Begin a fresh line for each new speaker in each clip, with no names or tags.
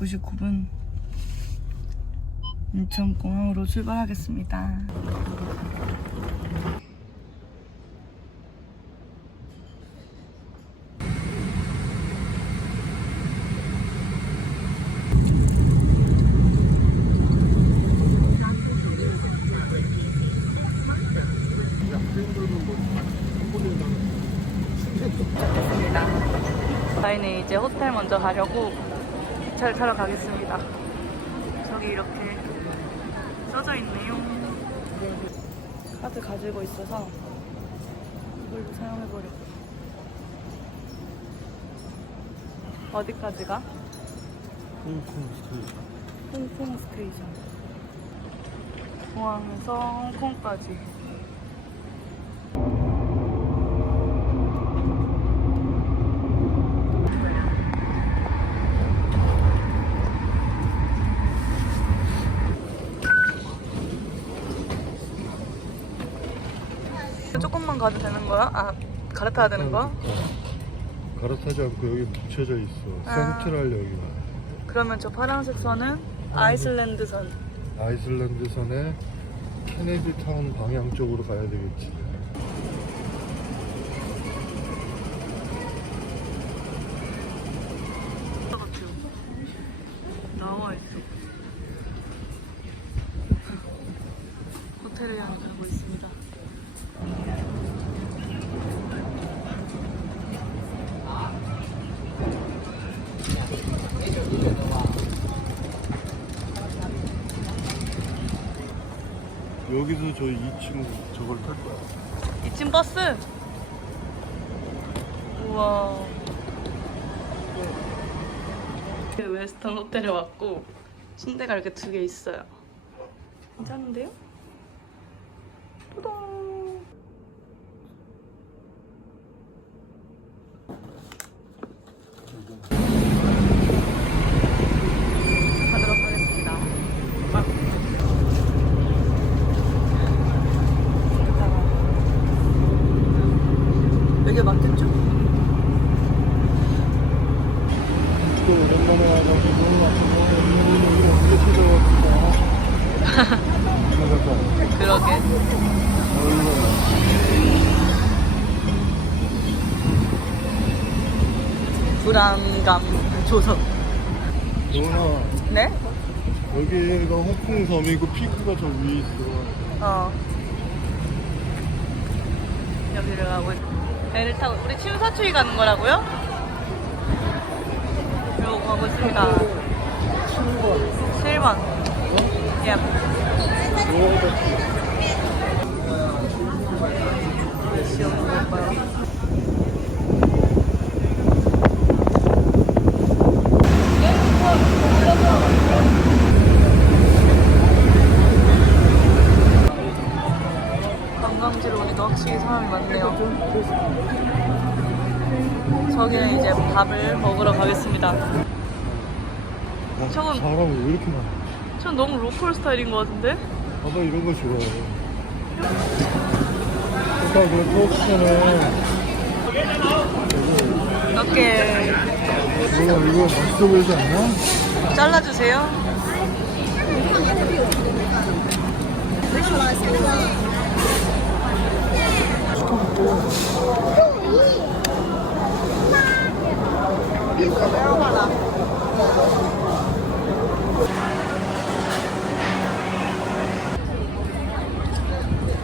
99분 인천공항으로 출발하겠습니다. 저희는 이제 호텔 먼저 가려고 기차를 타러 가겠습니다. 저기 이렇게 써져 있네요. 카드 가지고 있어서 이걸로 사용해보려고. 어디까지 가? 홍콩 스테이션. 공항에서 홍콩까지. 가도 되는 거야? 아, 갈아타야 되는 거야?
갈아타지 않고 여기 붙여져 있어.
아.
센트럴역이야.
그러면 저 파란색 선은 아이슬란드 선.
아이슬란드 선의 케네디 타운 방향 쪽으로 가야 되겠지.
나와 있어. 호텔을 향해 가고 있습니다.
여기서 저 2층 저걸 탈 거야.
2층 버스. 우와. 웨스턴 호텔에 왔고 침대가 이렇게 두 개 있어요. 괜찮은데요? 또동. 가도록 하겠습니다. 아. 여기 맞겠죠?
또 오랜만에 와가지고 여기 언제 찾아왔을까? 찾았다.
그러게. 불안감 조성.
너나
네?
여기가 홍콩 섬이고 피크가 저 위에 있어.
어. 여기를 가고 있... 배를 타고 우리 침사추이 가는 거라고요? 이러고 가고 있습니다. 7번. 예. 몇시 오는 걸까요? 관광지로 오니까 확실히 사람이 많네요. 저기는 이제 밥을 먹으러 가겠습니다.
나
저건-
사람이 왜 이렇게 많아?
전 너무 로컬 스타일인 것 같은데?
봐봐 이런 거 좋아해. 아까 그 토스트는
이렇게
이거 이거 맛있어 보이지 않나?
잘라주세요.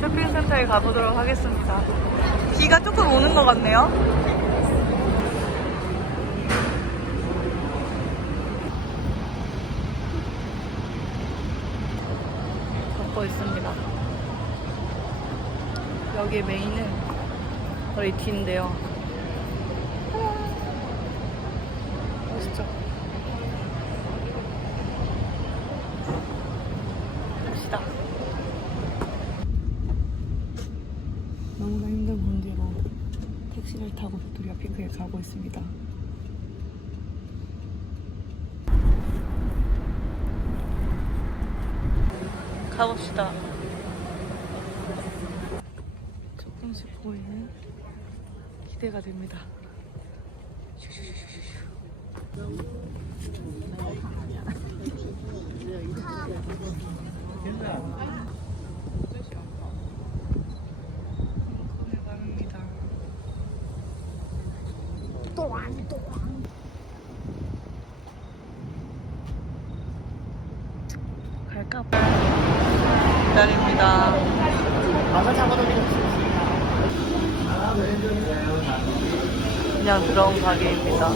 쇼핑센터에 가보도록 하겠습니다. 비가 조금 오는 것 같네요. 덮고 있습니다. 여기에 메인은 이 티인데요. 멋있죠? 갑시다. 너무나 힘든 분 뒤로 택시를 타고 빅토리아 피크에 가고 있습니다. 가봅시다. 조금씩 보이는 기대가 됩니다. 갈까 봐. 기다립니다. 그냥 들어온 가게입니다.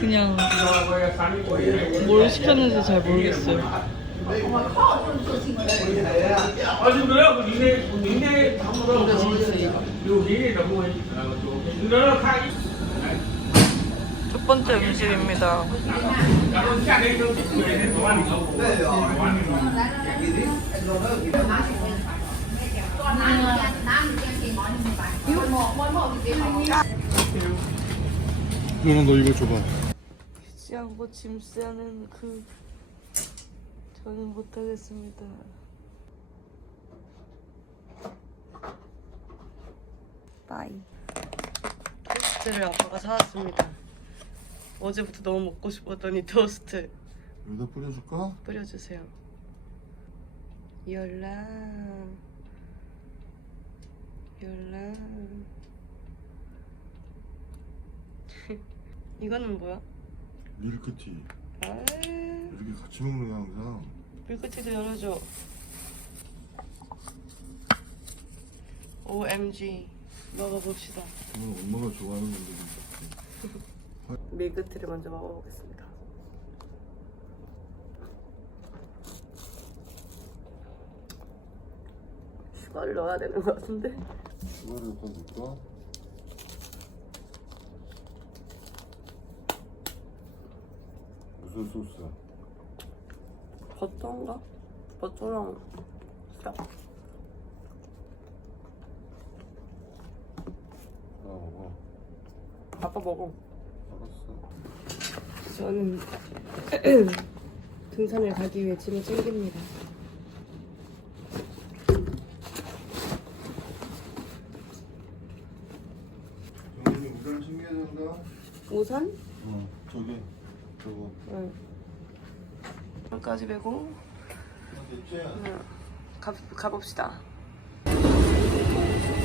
그냥 뭘 시켰는지 잘 모르겠어요. 첫 번째 음식입니다.
누나 너 이거 줘봐.
그냥 뭐짐 싸는 그 저는 못하겠습니다. 바이. 토스트를 아빠가 사왔습니다. 어제부터 너무 먹고 싶었더니 토스트
여기다 뿌려줄까?
뿌려주세요. 열라. 열라. 이거는 뭐야?
밀크티.
아.
이렇게 같이 먹는 거 항상.
밀크티도 열어줘. OMG. 먹어봅시다.
이건 엄마가 좋아하는 건데.
밀크티를 먼저 먹어보겠습니다. 슈가를 넣어야 되는 것 같은데?
이거를 넣어줄까? 무슨 소스야?
버터인가? 버터랑 싹.
나 먹어.
아빠 먹어. 저는 등산을 가기 위해 짐을 챙깁니다.
정민이 우산 챙겨야 된다.
우산?
어, 저기, 저거.
응. 여기까지 메고? 응. 가, 가봅시다.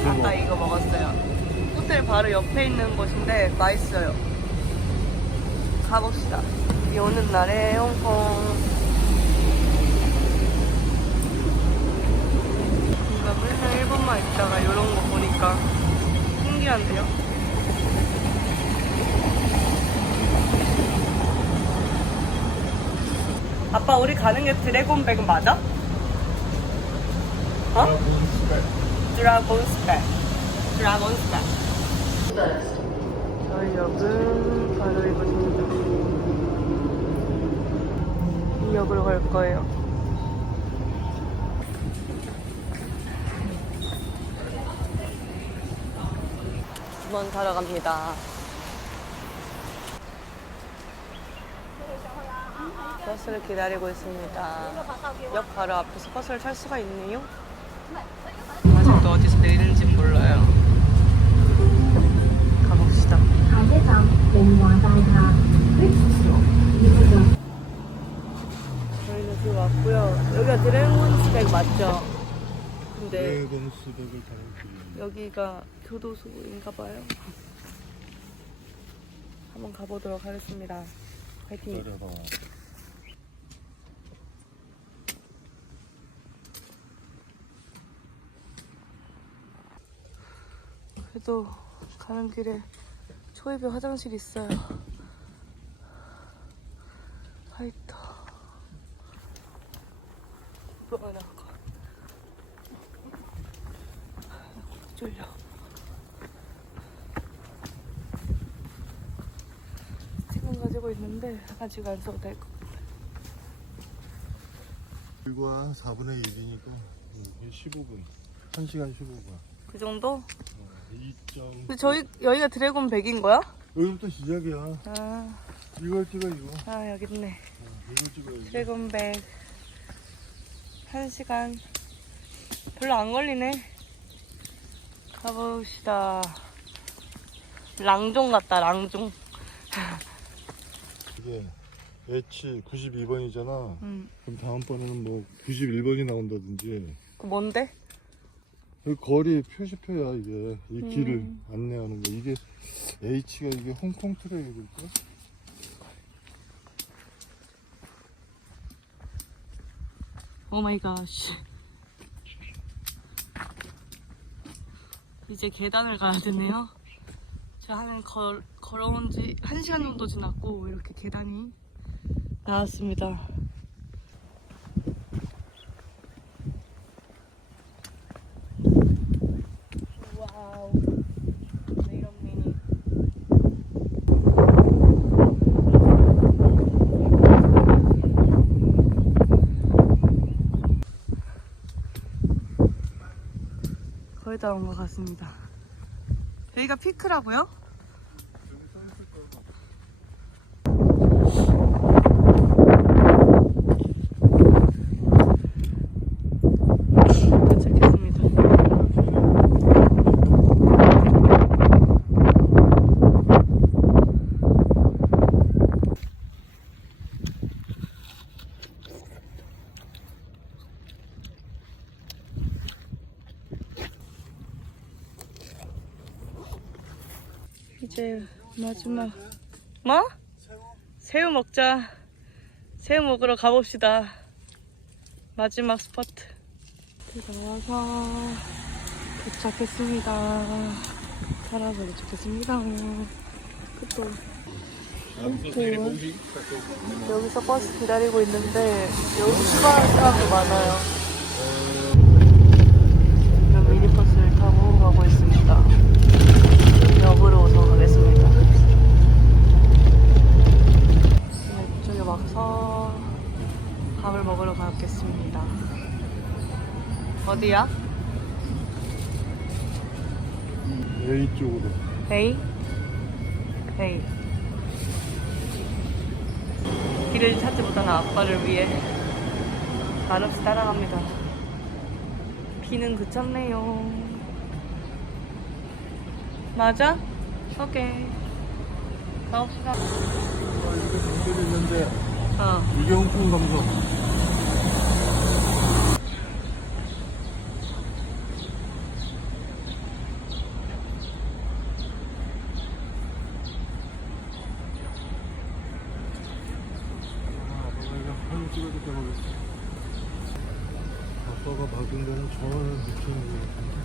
아까 이거 먹었어요. 호텔 바로 옆에 있는 곳인데 맛있어요. 가봅시다. 비 오는 날에 홍콩. 뭔가 맨날 일본만 있다가 이런 거 보니까 신기한데요? 아빠 우리 가는 게 드래곤백 맞아? 어? 드라곤스백. 드라곤스백. 저희 역은 바로 이곳입니다. 이 역으로 갈 거예요. 두번 타러 갑니다. 버스를 기다리고 있습니다. 역 바로 앞에서 버스를 탈 수가 있네요. 아직도 어디서 내리는지 몰라요. 가봅시다. 그 왔고요. 여기가 드래곤스백 맞죠? 근데
드래곤스백을 가는 길입니다.
여기가 교도소인가 봐요. 한번 가보도록 하겠습니다. 파이팅.
내려봐.
그래도 가는 길에 초입에 화장실 있어요. 화이트. 아직 안 써도 될 것 같아.
일과 4분의 1이니까 15분. 1시간 15분.
그 정도?
2점.
근데 저희 여기가 드래곤 백인 거야?
여기부터 시작이야.
아,
이걸 찍어 이거.
아 여기 있네.
어, 이걸 찍어야지.
드래곤 백. 1시간 별로 안 걸리네. 가봅시다. 랑종 같다, 랑종.
이게 H 92번이잖아.
음.
그럼 다음번에는 뭐 91번이 나온다든지.
그 뭔데?
그 거리 표시표야 이게 이
음.
길을 안내하는 거. 이게 H가 이게 홍콩 트랙일까?
오 마이 갓. 이제 계단을 가야 되네요. 제가 한 걸, 걸어온 지 1시간 정도 지났고 이렇게 계단이 나왔습니다. 와우. 거의 다 온 것 같습니다. 여기가 피크라고요? 도착했습니다. 마지막 뭐? 새우 먹자. 새우 먹으러 가봅시다. 마지막 스포트. 나와서 도착했습니다. 살아서 도착했습니다. 그또 여기서 버스 기다리고 있는데 여기 출발하는 사람도 많아요. 지금 미니버스를 타고 가고 있습니다. 역으로 우선 가겠습니다. 네, 이쪽에 와서 밥을 먹으러 가겠습니다. 어디야?
A 쪽으로.
베이? 베이. 길을 찾지 못하는 아빠를 위해 말없이 따라갑니다. 비는 그쳤네요. 맞아? 오케이. 가봅시다.
이게 있는데
어.
이게 홍콩 감성. 아, 아빠가 이거 사진 찍어줄게 모르겠어. 저 밑에 있는 거 같은데.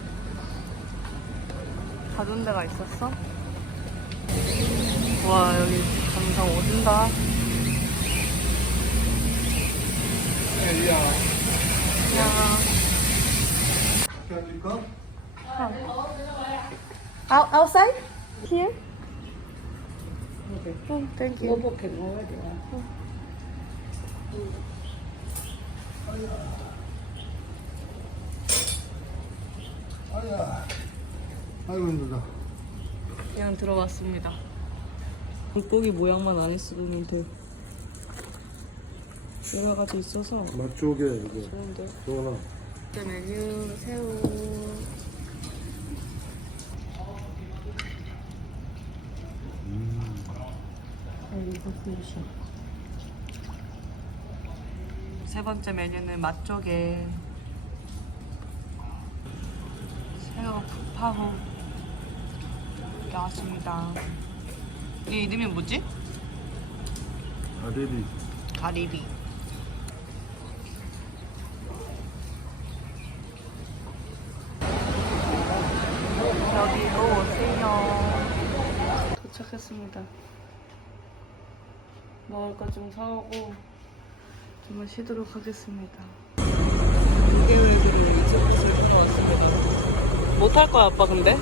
가둔 데가 있었어? 와, 여기 감성 오진다. 야.
앉을까?
Out, outside? Here? Oh, thank you.
아야. 아이고 힘들다.
그냥 들어왔습니다. 물고기 모양만 안 했으면 돼. 여러 가지 있어서
맛쪽에 이거.
좋은데. 그 메뉴 새우. 세 번째 메뉴는 맛조개 새우 푸파호 나왔습니다. 이 이름이 뭐지?
아데리.
가리비. 여기로 오세요. 도착했습니다. 먹을 것좀 사오고 좀 쉬도록 하겠습니다. 6개월들을 이쪽을 타러 왔습니다. 못탈 거야, 아빠, 근데?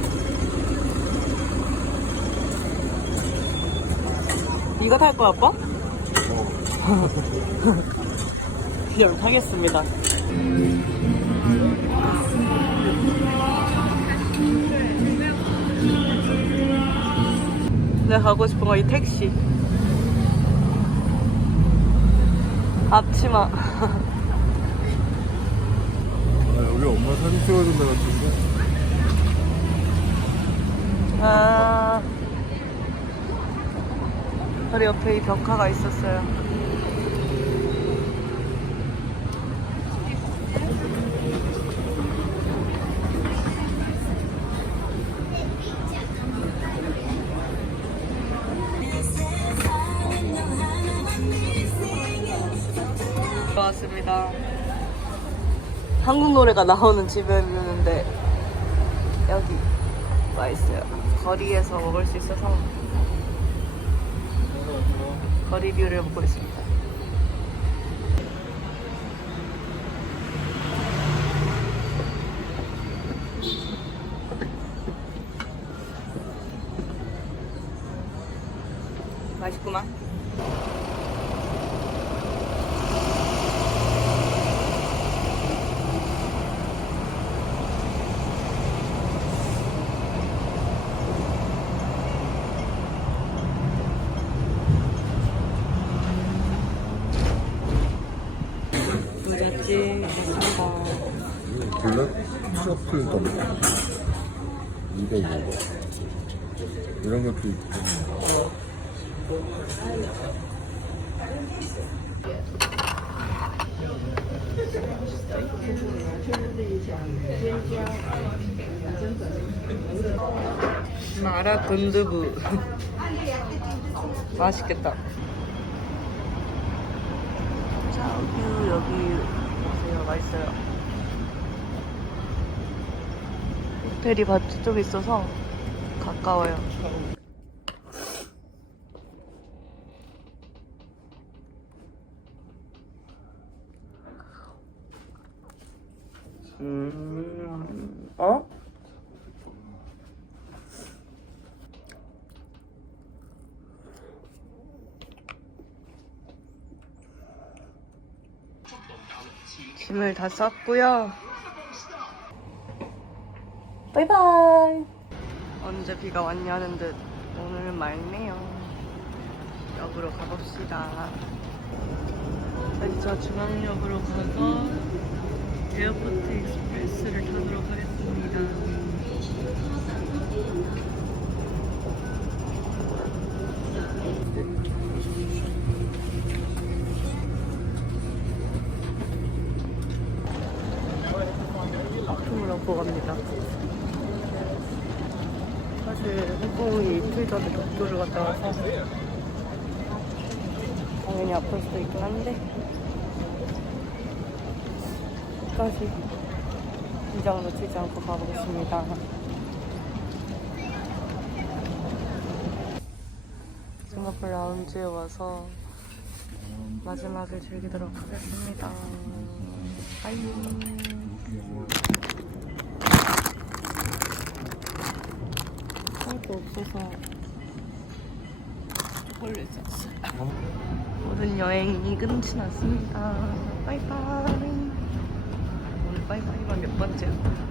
이거 탈 거야, 아빠? 그냥 타겠습니다. 내가 가고 싶은 거 이 택시. 앞치마.
아, 여기 엄마 사진 찍어준다 같은데?
아. 바로 옆에 이 벽화가 있었어요. 들어왔습니다. 한국 노래가 나오는 집이었는데 여기 와 있어요. 거리에서 먹을 수 있어서 거리 뷰를 보고 있습니다. 맛있구만. 부잣집 있습니다.
블랙 트러플 덤 205번 이런 것도 있고.
마라 돈두부. 맛있겠다. 자규 여기 보세요. 맛있어요 호텔이 밭 쪽에 있어서 가까워요 음, 어? 짐을 다 쌌고요. 바이바이. 언제 비가 왔냐는 듯 오늘 맑네요. 역으로 가봅시다. 다시 저 중앙역으로 가서 에어포트 익스프레스를 타도록 하겠습니다. 하품을 얻고 갑니다. 홍콩이 이틀 전에 독도를 갔다 와서 당연히 아플 수도 있긴 한데 끝까지 긴장을 놓치지 않고 가보겠습니다. 싱가포르 라운지에 와서 마지막을 즐기도록 하겠습니다. 빠이. 할거 없어서 걸려 있었어요. 모든 여행이 끝이 났습니다. 바이바이. 오늘 바이바이만 몇 번째야?